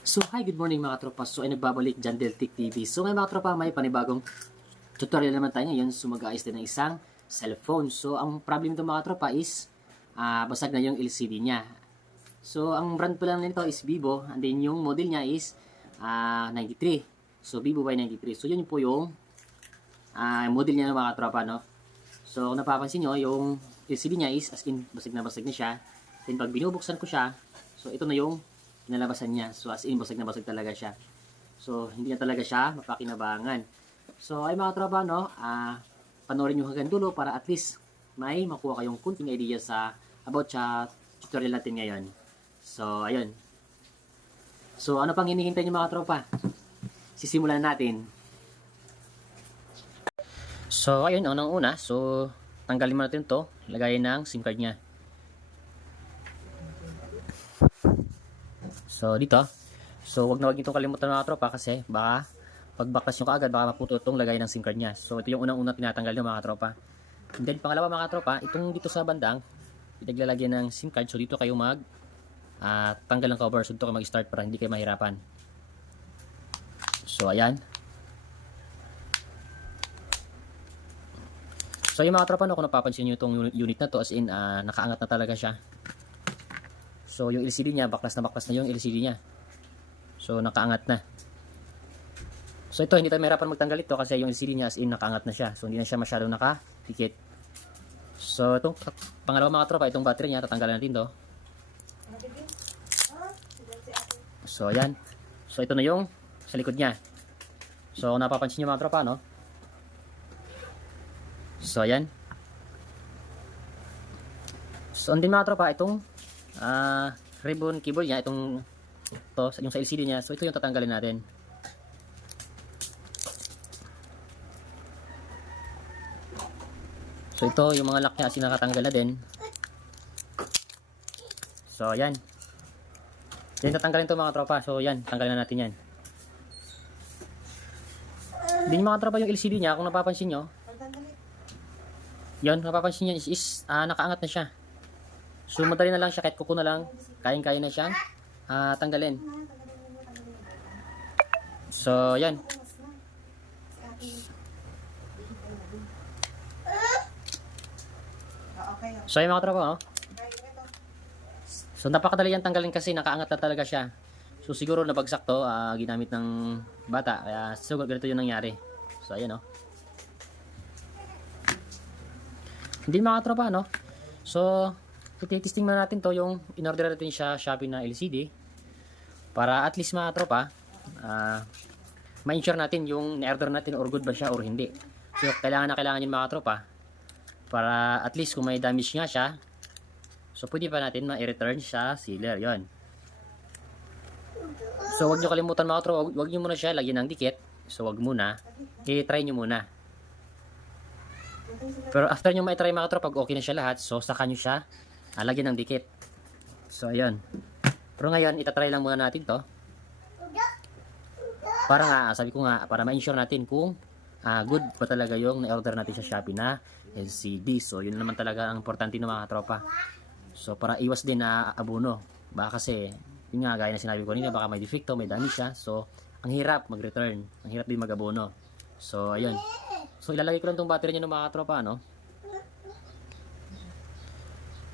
So, hi, good morning mga tropa. So, ay nagbabalik dyan Deltic TV. So, ngayon mga tropa, may panibagong tutorial naman tayo ngayon. So, mag-aayos din ng isang cellphone. So, ang problem nito mga tropa is basag na yung LCD niya. So, ang brand po lang nito is Vivo. And then, yung model niya is 93. So, Vivo Y93. So, yun po yung model niya ng mga tropa, no? So, kung napapansin nyo, yung LCD niya is as in basag na siya. Then, pag binubuksan ko siya, so, ito na yung kinalabasan niya. So, as in, basag na basag talaga siya. So, hindi na talaga siya mapakinabangan. So, ay mga tropa, no, panoorin nyo hanggang dulo para at least may makuha kayong kunting idea about sa tutorial natin ngayon. So, ayun. So, ano pang hinihintay nyo mga tropa? Sisimulan natin. So, ayun, unang-una. So, tanggalin mo natin to. Lagayin ng SIM card niya. So, dito. So, wag na wag itong kalimutan mga tropa kasi baka pagbaklas nyo kaagad, baka maputo itong lagay ng SIM card niya. So, ito yung unang-unang tinatanggal nyo mga tropa. And then, pangalawa mga tropa, itong dito sa bandang, pinaglalagyan ng SIM card. So, dito kayo tanggal ng cover. So, dito kayo mag-start para hindi kayo mahirapan. So, ayan. So, yung mga tropa, no, kung napapansin nyo itong unit na to, as in, nakaangat na talaga siya. So, yung LCD niya, baklas na yung LCD niya. So, nakaangat na. So, ito, hindi tayo mahirapan magtanggal ito kasi yung LCD niya as in, nakaangat na siya. So, hindi na siya masyadong nakapikit. So, itong pangalawa mga tropa, itong battery niya, tatanggalan natin to. So, ayan. So, ito na yung sa likod niya. So, kung napapansin nyo mga tropa, no? So, ayan. So, andin mga tropa, itong ribbon cable niya, yung sa LCD niya. So, ito yung tatanggalin natin. So, ito yung mga lock niya as nakatanggal na din. So, ayan. Yan, tatanggalin ito mga tropa. So, yan, tanggalin na natin yan. Din mga tropa yung LCD niya, kung napapansin nyo, yan, napapansin nyo is nakaangat na siya. So, madali na lang siya, kahit kuko na lang, kayang-kaya na siya tanggalin. So, yan. So, yung mga tropa, oh. So, napakadali yan tanggalin kasi nakaangat na talaga siya. So, siguro nabagsak to, ginamit ng bata. Kaya, siguro ganito yung nangyari. So, ayan, oh. Hindi mga tropa, no? So, testing muna natin to, yung in-order natin siya Shopee na LCD. Para at least mga tropa, ma-ensure natin yung na-order natin or good ba siya or hindi. So, kailangan yun mga tropa. Para at least kung may damage nga siya, so pwede pa natin ma-return sa seller, yon. So, wag nyo kalimutan mga tropa, wag nyo muna siya lagyan ng dikit. So, wag muna. I-try nyo muna. Pero after nyo ma-try mga tropa, pag okay na siya lahat, so saka nyo siya lagyan ng dikit. So, ayun. Pero ngayon, itatry lang muna natin to. Para nga, sabi ko nga, para ma-ensure natin kung good pa talaga yung na-order natin sa Shopee na LCD. So, yun naman talaga ang importante ng mga tropa. So, para iwas din na abono. Baka kasi, yun nga, gaya na sinabi ko kanina, baka may defecto, may damage siya. So, ang hirap mag-return. Ang hirap din mag-abono. So, ayun. So, ilalagay ko lang itong battery nyo ng mga tropa, no?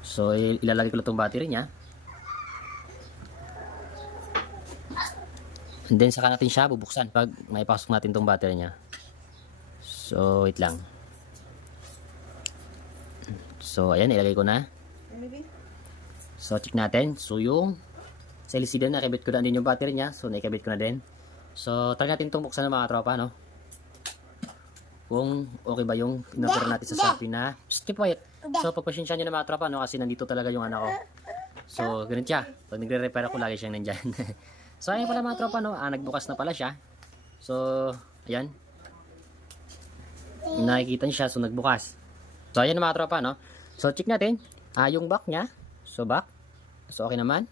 So, ilalagay ko lang itong battery niya. And then, saka natin siya bubuksan pag may pasok natin itong battery niya. So, wait lang. So, ayan, ilagay ko na. So, check natin. So, yung sa LCD na, nakabit ko na din yung battery niya. So, naikabit ko na din. So, try natin itong buksan ng mga tropa, no? Kung okay ba yung in-order natin sa Shopee na skip quiet. So, pagpasensya nyo na mga tropa, no? Kasi nandito talaga yung anak ko. So, ganun siya. Pag nagre-repair ako, lagi siyang nandyan. So, ayan pala mga tropa, no? Nagbukas na pala siya. So, ayan. Nakikita niyo siya, so nagbukas. So, ayan mga tropa, no? So, check natin. Yung back niya. So, back. So, okay naman.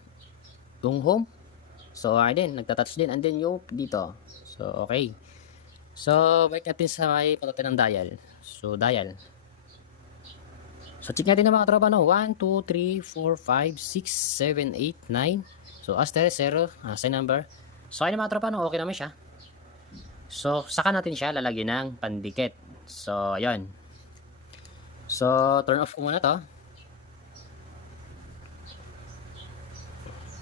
Yung home. So, din. Nagtatouch din. And then, yung dito. So, okay. So, balik natin sa may patutin ng dial. So, dial. So, check natin na mga tropa, no? 1, 2, 3, 4, 5, 6, 7, 8, 9. So, So, asterisk 0, sign number. So, ayun mga tropa, no, okay naman siya. So, saka natin siya lalagyan ng pandikit. So, ayun. So, turn off ko muna to.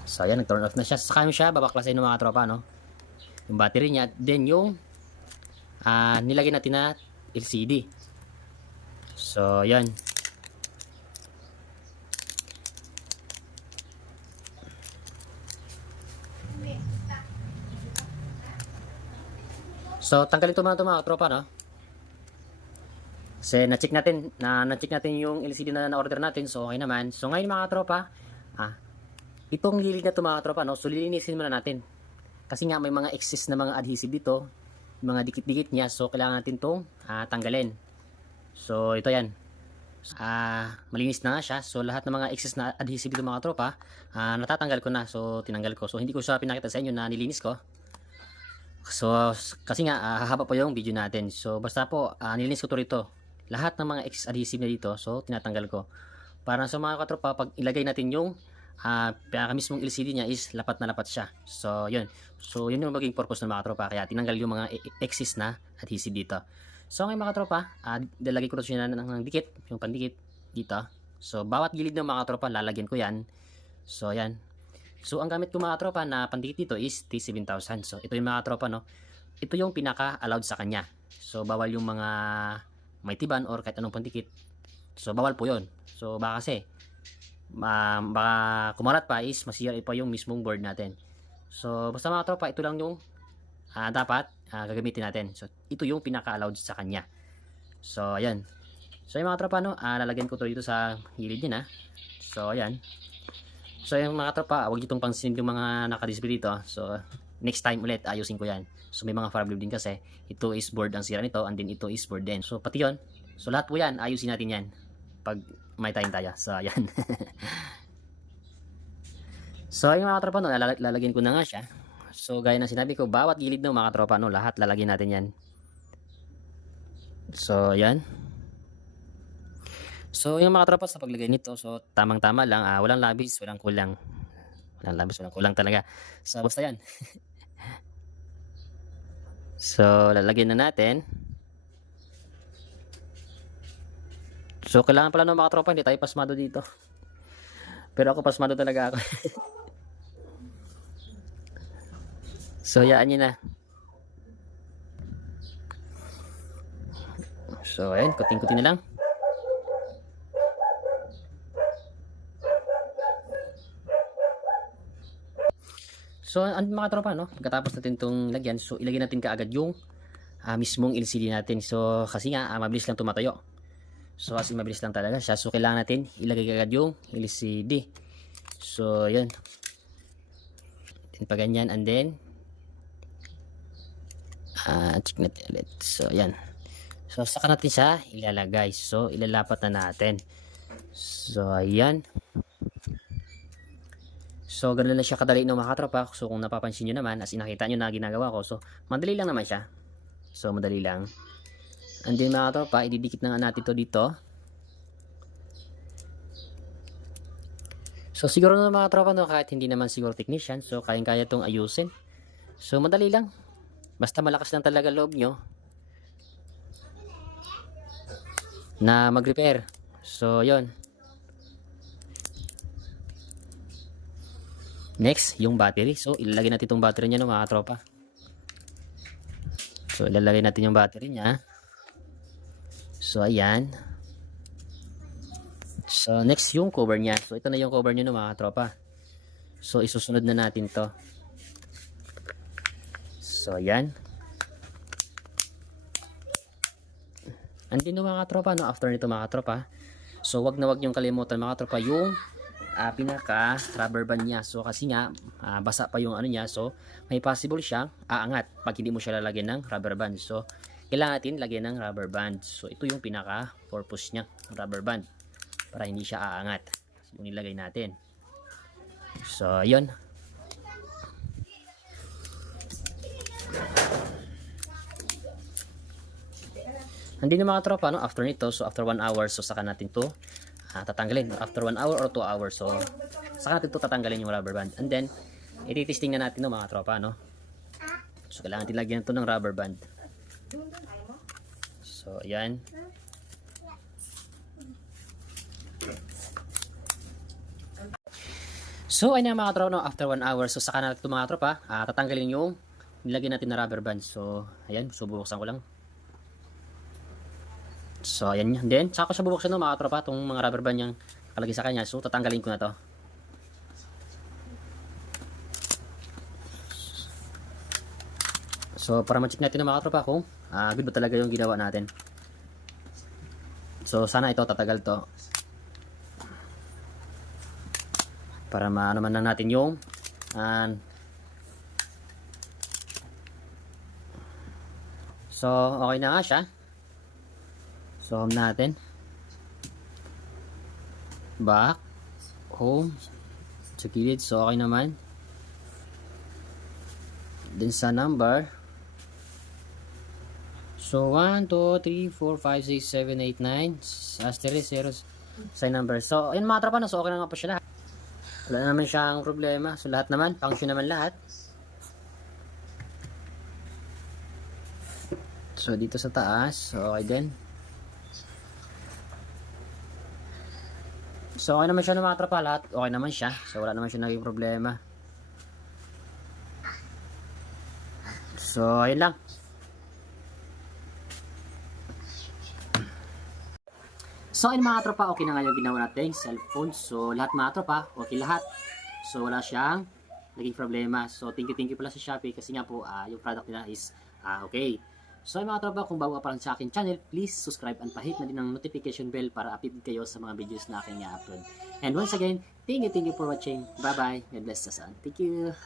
So, ayan, nag-turn off na siya. Saka mo siya babaklasin ng mga tropa, no? Yung battery niya. Then, yung nilagyan natin na LCD. So, ayan. So, tanggalin ito mga tropa, no? Kasi na-check natin yung LCD na na-order natin. So, okay naman. So, ngayon mga tropa, itong lilid na ito mga tropa, no? So, lilinisin muna natin. Kasi nga may mga excess na mga adhesive dito, mga dikit-dikit niya. So, kailangan natin itong tanggalin. So, ito yan. Malinis na nga siya. So, lahat ng mga excess na adhesive dito mga tropa, natatanggal ko na. So, tinanggal ko. So, hindi ko siya pinakita sa inyo na nilinis ko. So, kasi nga, hahaba po yung video natin. So, basta po, nilinis ko to rito. Lahat ng mga excess adhesive na dito, so, tinatanggal ko. Para sa mga katropa, pag ilagay natin yung pinaka mismong LCD niya is lapat na lapat siya. So, yun. So, yun yung maging purpose ng mga tropa. Kaya, tinanggal yung mga excess na adhesive dito. So, ngayon mga tropa, lalagay ko ito siya ng dikit, yung pandikit dito. So, bawat gilid ng mga tropa, lalagyan ko yan. So, yan. So, ang gamit ko mga tropa na pandikit dito is T7000. So, ito yung mga tropa, no? Ito yung pinaka-allowed sa kanya. So, bawal yung mga may tiban or kahit anong pandikit. So, bawal po yun. So, baka kasi, baka kumarat pa is masira pa yung mismong board natin. So, basta mga tropa, ito lang yung dapat gagamitin natin. So, ito yung pinaka-allowed sa kanya. So, ayan. So, yung mga tropa, no? Lalagyan ko to dito sa gilid niya, So, ayan. So, yung mga tropa, huwag itong pansin yung mga nakadisplay dito. So, next time ulit, ayusin ko yan. So, may mga problem din kasi. Ito is board ang sira nito, and then ito is board din. So, pati yon. So, lahat po yan, ayusin natin yan. Pag may time tayo. So, ayan. So, yung mga tropa, no, lalagyan ko na nga siya. So, gaya ng sinabi ko, bawat gilid ng mga tropa, no, lahat lalagyan natin yan. So, ayan. So, yung mga tropa sa paglagay nito, so, tamang-tama lang, walang labis, walang kulang. Walang labis, walang kulang talaga. So, basta yan. So, lalagyan na natin. So, kailangan pala ng mga tropa, hindi tayo pasmado dito. Pero ako, pasmado talaga ako. So, hayaan nyo na. So, ayan, kuting-kuting na lang. So, mga tropa, no? Pagkatapos natin itong lagyan, so, ilagay natin kaagad yung mismong LCD natin. So, kasi nga, mabilis lang tumatayo. So, kasi mabilis lang talaga siya. So, kailangan natin ilagay kaagad yung LCD. So, yun. Then, pa ganyan, and then, check natin ulit. So, yan. So, saka natin siya ilalagay. So, ilalapat na natin. So, ayan. So, ganun lang siya kadali ng mga katropa. So, kung napapansin nyo naman, as in nakita nyo na ginagawa ko. So, madali lang naman siya. So, madali lang. And then mga katropa, ididikit na nga natin ito dito. So, siguro na mga katropa, no, kahit hindi naman siguro technician. So, kayang-kaya itong ayusin. So, madali lang. Basta malakas lang talaga loob nyo na mag-repair. So, yon. Next, yung battery. So, ilalagay natin itong battery niya, no, mga tropa. So, ilalagay natin yung battery niya. So, ayan. So, next yung cover niya. So, ito na yung cover niya, no, mga tropa. So, isusunod na natin to. So, ayan. And then, mga tropa, no, after nito, mga tropa. So, wag na wag yung kalimutan, mga tropa, yung pinaka rubber band niya. So, kasi nga, basa pa yung ano niya. So, may possible siyang aangat pag hindi mo siya lalagyan ng rubber band. So, kailangan natin lagyan ng rubber band. So, ito yung pinaka purpose niya, rubber band. Para hindi siya aangat. So, nilagay natin. So, yun. Hindi na mga tropa, no? After nito, so after 1 hour, so saka natin to tatanggalin. After 1 hour or 2 hours, so saka natin to tatanggalin yung rubber band. And then, Ititesting na natin no mga tropa, no? So, kailangan natin lagyan ito ng rubber band. So, ayan. So, ayun na mga tropa, no? After 1 hour, so saka na ito mga tropa, tatanggalin yung nilagyan natin na rubber band. So, ayan, subuksan ko lang. So, ayan yan. Then, saka ko siya bubuksan no mga tropa, itong mga rubber band niyang kalagay sa kanya. So, tatanggalin ko na to. So, para ma-check natin ng mga tropa kung good ba talaga yung ginawa natin. So, sana ito tatagal to. Para maano man lang natin yung so, okay na nga siya. So, home natin. Back. Home. Sa gilid. So, okay naman. Then sa number. So, 1, 2, 3, 4, 5, 6, 7, 8, 9. Asterisk, 0 sa number. So, ayun mga tropa na. So, okay na nga po siya lahat. Wala naman siyang problema. So, lahat naman. Function naman lahat. So, dito sa taas. So, okay din. So, okay naman siya ng mga tropa. Lahat okay naman siya. So, wala naman siya naging problema. So, ayun lang. So, ayun mga tropa, okay na nga yung ginawa natin cellphone. So, lahat mga tropa, okay lahat. So, wala siyang naging problema. So, thank you pala sa Shopee kasi nga po, yung product nila is okay. So, ayun mga tropa, kung bago ka pa lang sa akin channel, please subscribe and pahit na din ang notification bell para update kayo sa mga videos na aking i-upload. And once again, thank you for watching. Bye-bye. God bless us all. Thank you.